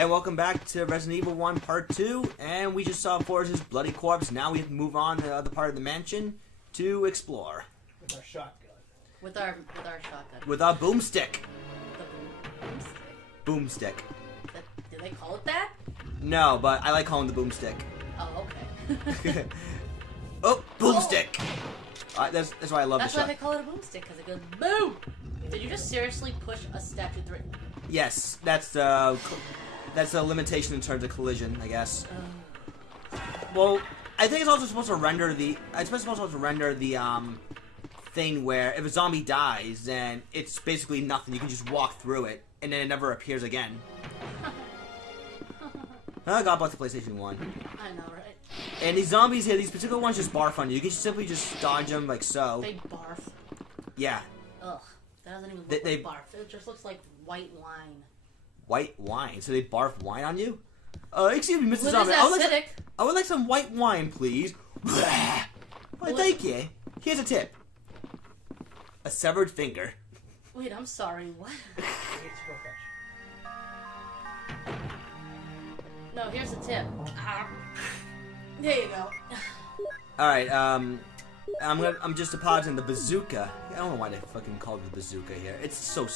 And welcome back to Resident Evil 1 Part 2, and we just saw Forrest's bloody corpse. Now we have to move on to the other part of the mansion to explore. With our shotgun. With our shotgun. With our boomstick. The Boomstick. Do they call it that? No, but I like calling the boomstick. Oh, okay. Oh, boomstick! That's why I love That's the why shot. they call it a boomstick, because it goes boom! Did you just seriously push a statue through? Yes, that's a limitation in terms of collision, I guess. Well, I think it's also supposed to render the thing where if a zombie dies, then it's basically nothing. You can just walk through it, and then it never appears again. God bless the PlayStation 1. I know, right? And these zombies here, these particular ones just barf on you. You can simply just dodge them like so. They barf. Yeah. Ugh. That doesn't even look like barf. It just looks like white wine. White wine? So they barf wine on you? Excuse me, Mr. Well, Zombie. acidic. I would like some white wine, please. Why, thank you. Here's a tip. A severed finger. Wait, I'm sorry, what? No, here's a tip. There you go. Alright, I'm just depositing the bazooka. I don't know why they fucking called it the bazooka here. It's so...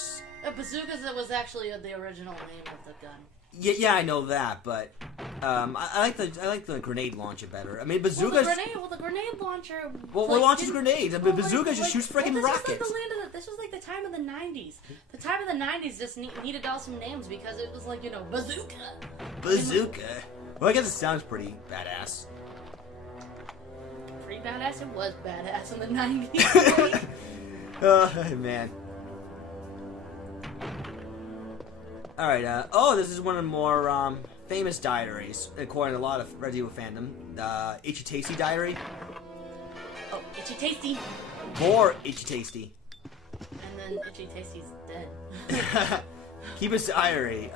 A bazooka was actually the original name of the gun. Yeah, I know that, but I like the grenade launcher better. I mean, bazookas. Well, the grenade launcher. Well, what launches grenades? I mean, bazookas just shoots freaking rockets. This was like the time of the '90s. The time of the '90s just needed all some names because it was like bazooka. Bazooka. Well, I guess it sounds pretty badass. Pretty badass. It was badass in the '90s. Oh man. Alright, this is one of the more, famous diaries, according to a lot of Resident Evil fandom. Itchy Tasty Diary. Oh, Itchy Tasty. More Itchy Tasty. And then Itchy Tasty's dead. Keep a diary.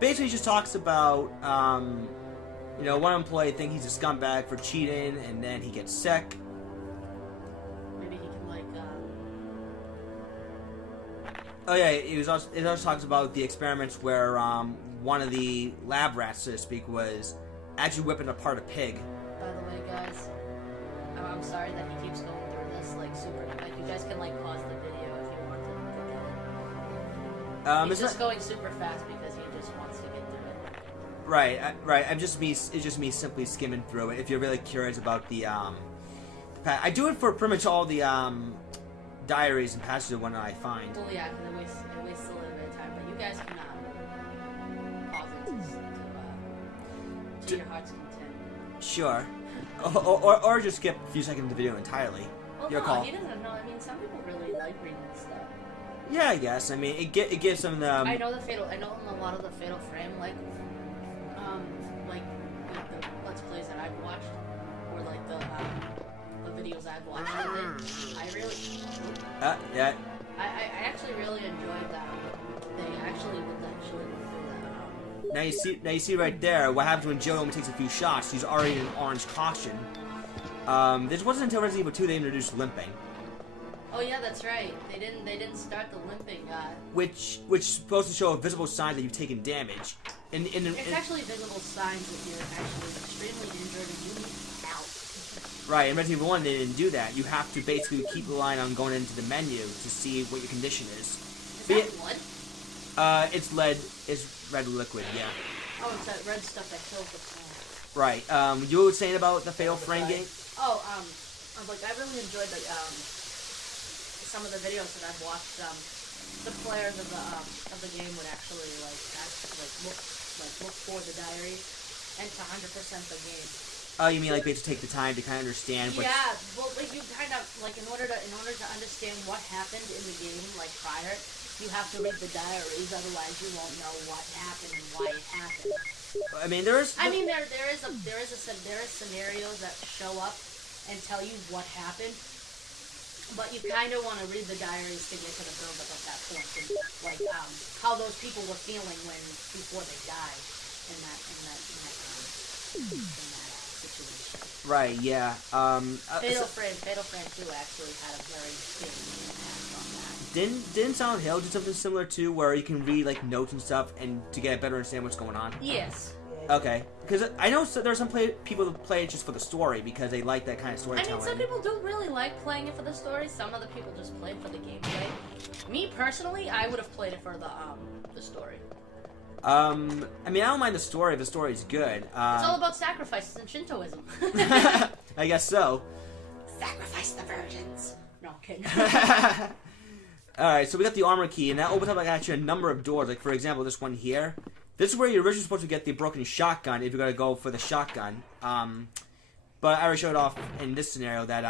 Basically just talks about, one employee think he's a scumbag for cheating, and then he gets sick. Maybe he can, Oh yeah, it also talks about the experiments where one of the lab rats, so to speak, was actually whipping apart a pig. By the way, guys, I'm sorry that he keeps going through this super. You guys can pause the video if you want to look at it. He's just going super fast because he just wants to get through it. Right. It's just me simply skimming through it. If you're really curious about the I do it for pretty much all the diaries and passages when I find. Well, yeah, because it wastes a little bit of time, but you guys can pause it to your heart's content. Sure. or just skip a few seconds of the video entirely. Well, Your call. He doesn't know. I mean, some people really like reading this stuff. Yeah, I guess. I mean, it gives them the. I know in a lot of the Fatal Frame, like the Let's Plays that I've watched, or the videos I've watched. I really. Yeah. I actually really enjoyed that. They actually look through that. Now you see right there what happens when Joe only takes a few shots. He's already in an orange caution. This wasn't until Resident Evil 2 they introduced limping. Oh yeah, that's right. They didn't start the limping. Which is supposed to show a visible sign that you've taken damage. It's actually visible signs that you're actually extremely injured and you need help. Right, in Resident Evil 1 they didn't do that. You have to basically keep relying on going into the menu to see what your condition is. Is that blood? It's lead. It's red liquid, yeah. Oh, it's that red stuff that kills the plant. Right, you were saying about the Fatal Frame game? Oh, I really enjoyed some of the videos that I've watched. The players of the game would actually look for the diary and to 100% the game. Oh, you mean basically take the time to kind of understand what... Yeah, well, you kind of, in order to understand what happened in the game, prior, you have to read the diaries, otherwise you won't know what happened and why it happened. I mean, there is scenarios that show up and tell you what happened, but you kind of want to read the diaries to get to the build-up of that point, and, how those people were feeling before they died in that situation. Right, yeah. Fatal Frame 2 actually had a very big impact on that. Didn't Silent Hill do something similar too, where you can read like notes and stuff and to get a better understand what's going on? Yes. Okay, because I know there are some people that play it just for the story because they like that kind of I storytelling. mean, some people don't really like playing it for the story. Some other people just play it for the gameplay. Me personally, I would have played it for the story. I mean, I don't mind the story if the story's good. It's all about sacrifices and Shintoism. I guess so. Sacrifice the virgins. No, I'm kidding. Alright, so we got the armor key, and that opens up like actually a number of doors. Like, for example, this one here. This is where you're originally supposed to get the broken shotgun if you're going to go for the shotgun. But I already showed off in this scenario that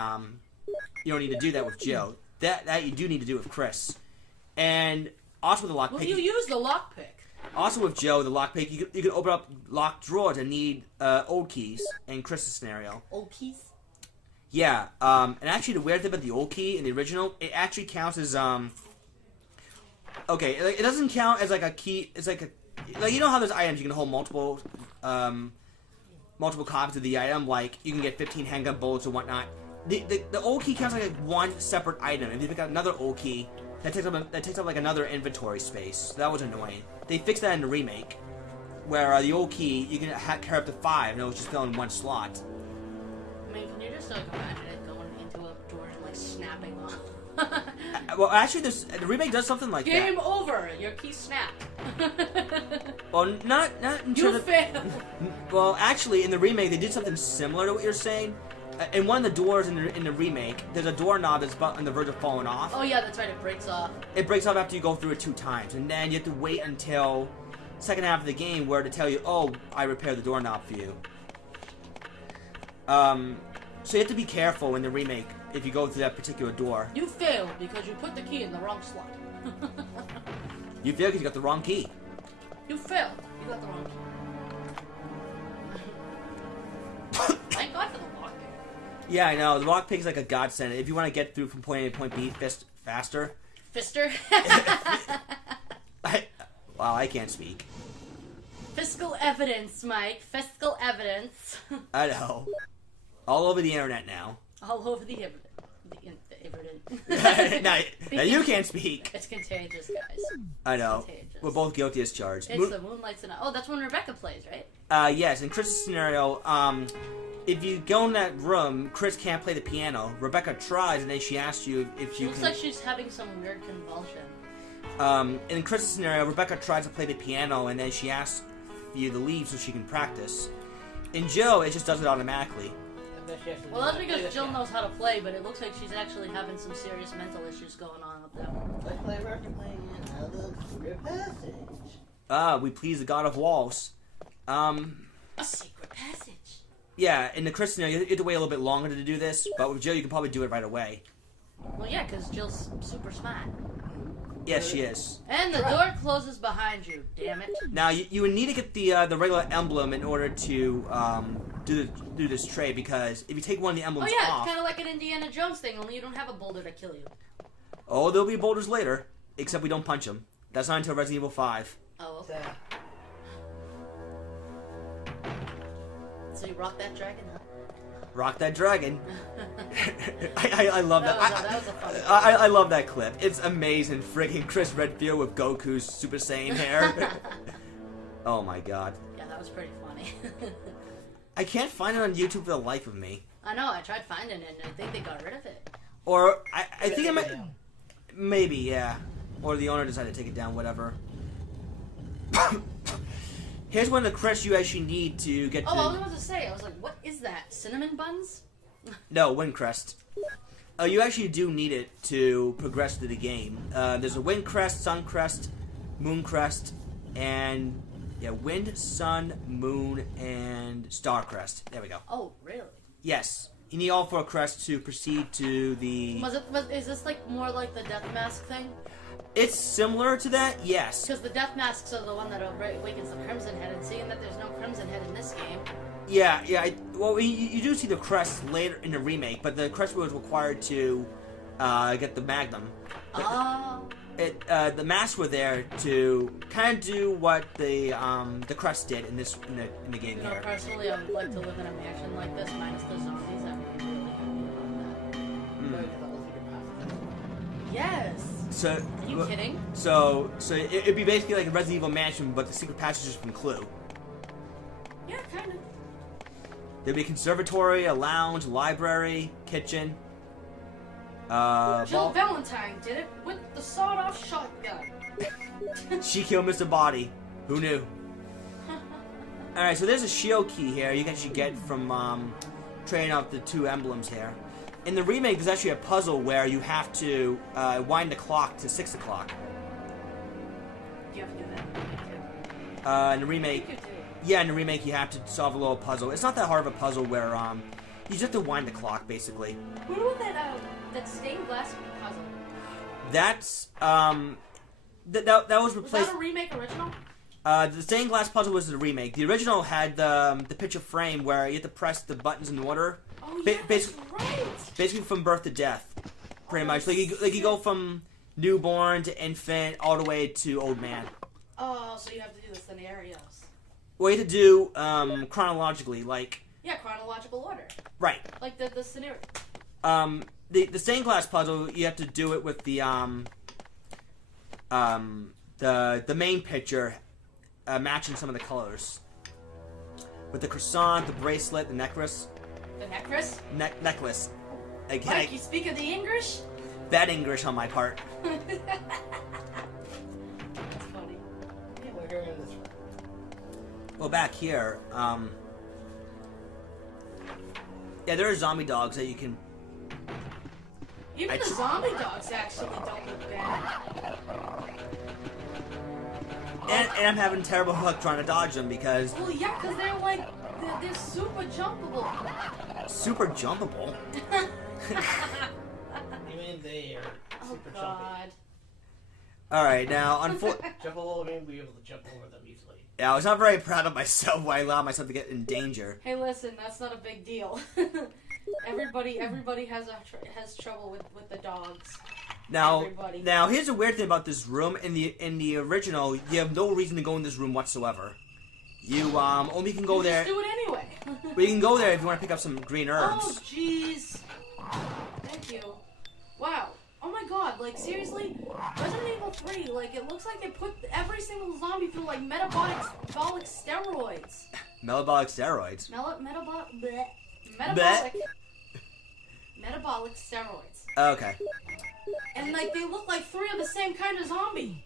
you don't need to do that with Jill. That you do need to do with Chris. And also with the lockpick. Well, you use the lockpick. Also with Joe, the lockpick, you can open up locked drawers and need old keys in Chris's scenario. Old keys? Yeah, and actually the weird thing about the old key in the original, it actually counts as, okay, it doesn't count as like a key, it's like you know how there's items you can hold multiple copies of the item, like you can get 15 handgun bullets or whatnot. The old key counts like one separate item. If you pick up another old key, that takes up like another inventory space. So that was annoying. They fixed that in the remake, where the old key you can carry up to 5, and it was just fill in one slot. I mean, can you just like imagine it going into a door and like snapping off? Well, actually, the remake does something like that. Game over. Your key snapped. Well, not in You terms of. failed. Well, actually, in the remake, they did something similar to what you're saying. In one of the doors in the remake, there's a doorknob that's about on the verge of falling off. Oh yeah, that's right. It breaks off. It breaks off after you go through it 2 times, and then you have to wait until second half of the game where to tell you, oh, I repaired the doorknob for you. So you have to be careful in the remake if you go through that particular door. You failed because you put the key in the wrong slot. You fail because you got the wrong key. You failed. You got the wrong key. Thank God for the lockpick. Yeah, I know. The lockpick is like a godsend. If you want to get through from point A to point B faster. Fister. Wow, I can't speak. Fiscal evidence, Mike. Fiscal evidence. I know. All over the internet now. All over the internet. The now you can't speak. It's contagious, guys. I know. Contagious. We're both guilty as charged. It's the Moonlights and oh, that's when Rebecca plays, right? Yes. In Chris's scenario, if you go in that room, Chris can't play the piano. Rebecca tries, and then she asks you if you looks can. like she's having some weird convulsion. In Chris's scenario, Rebecca tries to play the piano, and then she asks you to leave so she can practice. In Jill, it just does it automatically. Well, that's because Jill knows how to play, but it looks like she's actually having some serious mental issues going on with that one. Let's play playing another secret passage. We please the god of walls. A secret passage. Yeah, in the Chris scenario, you have to wait a little bit longer to do this, but with Jill, you can probably do it right away. Well, yeah, because Jill's super smart. Yes, she is. And the door closes behind you, damn it. Now, you would need to get the regular emblem in order to do this trade, because if you take one of the emblems Oh, yeah, off... it's kind of like an Indiana Jones thing, only you don't have a boulder to kill you. Oh, there'll be boulders later, except we don't punch them. That's not until Resident Evil 5. Oh, okay. So you rock that dragon, huh? Rock that dragon. I love that. That was a fun I love that clip. It's amazing. Friggin' Chris Redfield with Goku's Super Saiyan hair. Oh my god. Yeah, that was pretty funny. I can't find it on YouTube for the life of me. I know, I tried finding it, and I think they got rid of it. Or, I think it might... Maybe, yeah. Or the owner decided to take it down, whatever. Here's one of the crests you actually need to get to... Oh, I was about to say, I was like, what is that? Cinnamon buns? No, Wind Crest. You actually do need it to progress through the game. There's a Wind Crest, Sun Crest, Moon Crest, and... Yeah, Wind, Sun, Moon, and Star Crest. There we go. Oh, really? Yes. You need all 4 crests to proceed to the... Is this like more like the Death Mask thing? It's similar to that, yes. Because the Death Masks are the one that awakens the Crimson Head, and seeing that there's no Crimson Head in this game... Yeah. Well, you do see the crest later in the remake, but the crest was required to get the Magnum. Oh... The masks were there to kind of do what the crest did in the game You know, here. personally, I would like to live in a mansion like this, minus the zombies. I would be really happy about that. Mm. Yes! So, Are you kidding? So it'd be basically like a Resident Evil mansion, but the secret passage is from Clue. Yeah, kind of. There'd be a conservatory, a lounge, library, kitchen. Jill Valentine did it with the sawed-off shotgun. She killed Mr. Body. Who knew? Alright, so there's a shield key here you can actually get from trading out the 2 emblems here. In the remake, there's actually a puzzle where you have to wind the clock to 6 o'clock. You have to do that. In the remake, You could do it. yeah, in the remake you have to solve a little puzzle. It's not that hard of a puzzle where you just have to wind the clock basically. What about that stained glass puzzle? That's that was Was replaced. that a remake original? The stained glass puzzle was the remake. The original had the picture frame where you have to press the buttons in order. Oh yeah, that's right. Basically from birth to death, pretty much. Like you go from newborn to infant all the way to old man. Oh, so you have to do the scenarios. Well, you have to do chronologically, like Yeah, chronological order. right. Like the scenario. The stained glass puzzle you have to do it with the main picture matching some of the colors. With the croissant, the bracelet, the necklace. The necklace? Necklace. Again, Mike, you speak of the English? bad English on my part. That's funny. Yeah, we're going this way. Well, back here, yeah, there are zombie dogs that you can. Even the zombie dogs actually don't look bad. And I'm having terrible luck trying to dodge them because Well, yeah, because they're super jumpable. super jumpable. You mean they are Oh, super God. All right, now jumpy. Jumpable, I mean, we'll be able to jump over them easily. yeah, I was not very proud of myself when I allowed myself to get in danger. Hey, listen, that's not a big deal. Everybody has trouble with the dogs. Now, Everybody. now here's the weird thing about this room. In the original, you have no reason to go in this room whatsoever. You only can go You there. just do it anyway. But you can go there if you want to pick up some green herbs. Oh, jeez. Thank you. Wow. Oh my god, like, seriously? Resident Evil 3, like, it looks like they put every single zombie through, like, metabolic steroids. Metabolic steroids. Metabolic steroids. Okay. And, like, they look like 3 of the same kind of zombie.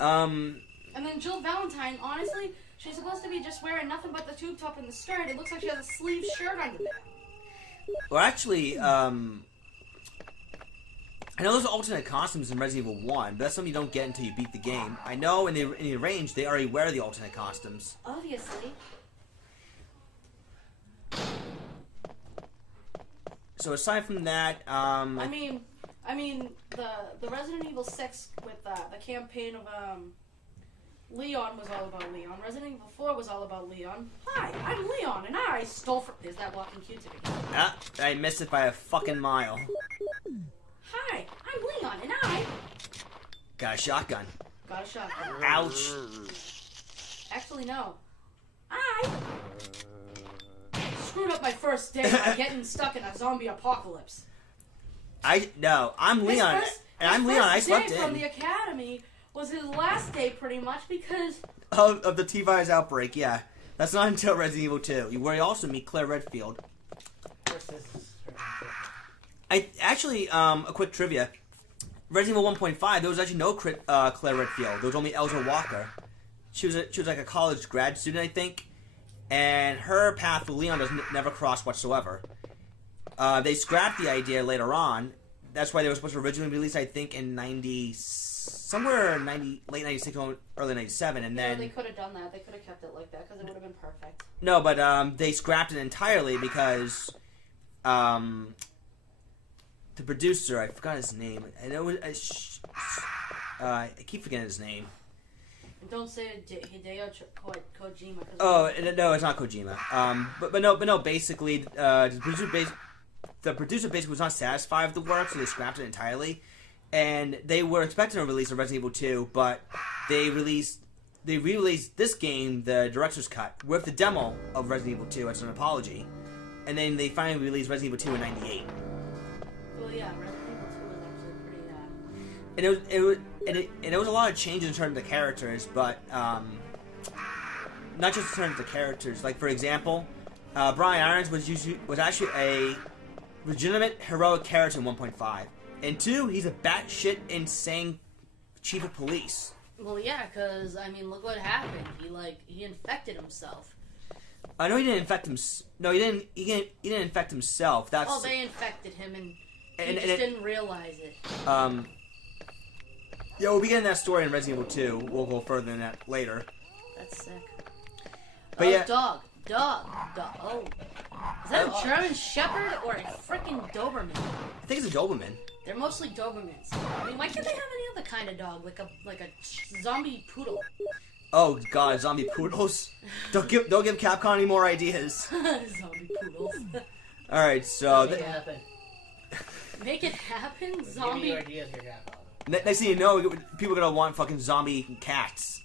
And then Jill Valentine, honestly, she's supposed to be just wearing nothing but the tube top and the skirt. It looks like she has a sleeve shirt under there. Well, actually, I know there's alternate costumes in Resident Evil 1, but that's something you don't get until you beat the game. I know in the range, they already wear the alternate costumes. Obviously. So aside from that, I mean, the Resident Evil 6 with the campaign of Leon was all about Leon. Resident Evil 4 was all about Leon. Hi, I'm Leon, and I stole from. There's that walking Q-tip again. ah, I missed it by a fucking mile. Hi, I'm Leon, and I Got a shotgun. got a shotgun. Ouch. Actually, no. I screwed up my first day by getting stuck in a zombie apocalypse. I'm Leon, and I'm Leon. I slept His first day from the in. academy was his last day, pretty much, because Of the T-virus outbreak, yeah. That's not until Resident Evil 2, where you also meet Claire Redfield. I actually, a quick trivia. Resident Evil 1.5, there was actually no Claire Redfield. There was only Elsa Walker. She was like a college grad student, I think, and her path with Leon never crossed whatsoever. They scrapped the idea later on. That's why they were supposed to originally release, I think, in late 96, early 97, and then they could have done that. They could have kept it like that because it would have been perfect. no, but they scrapped it entirely because the producer, I forgot his name. I know I keep forgetting his name. And don't say Hideo Kojima. Oh no, it's not Kojima. But no. Basically, the producer basically was not satisfied with the work, so they scrapped it entirely. And they were expecting to release a Resident Evil 2, but they re-released this game, the director's cut, with the demo of Resident Evil 2 as an apology. And then they finally released Resident Evil 2 in '98. Well, yeah, Resident Evil 2 was actually and it was a lot of changes in terms of the characters, but not just in terms of the characters. Like for example, Brian Irons was actually a legitimate heroic character in 1.5. And 2, he's a batshit insane chief of police. Well, yeah, because, I mean, look what happened. He infected himself. I know he didn't infect him. No, he didn't. He didn't infect himself. That's. Oh, they infected him, and he just didn't realize it. Yeah, we'll be getting that story in Resident Evil 2. We'll go further than that later. That's sick. But yeah. Dog. Oh. Is that a German Shepherd or a freaking Doberman? I think it's a Doberman. They're mostly Dobermans. I mean, why can't they have any other kind of dog, like a zombie poodle? Oh God, zombie poodles! Don't give Capcom any more ideas. Zombie poodles. All right, so Make it happen. Make it happen, Give me zombie. your ideas here, Capcom. next thing you know, people are gonna want fucking zombie cats.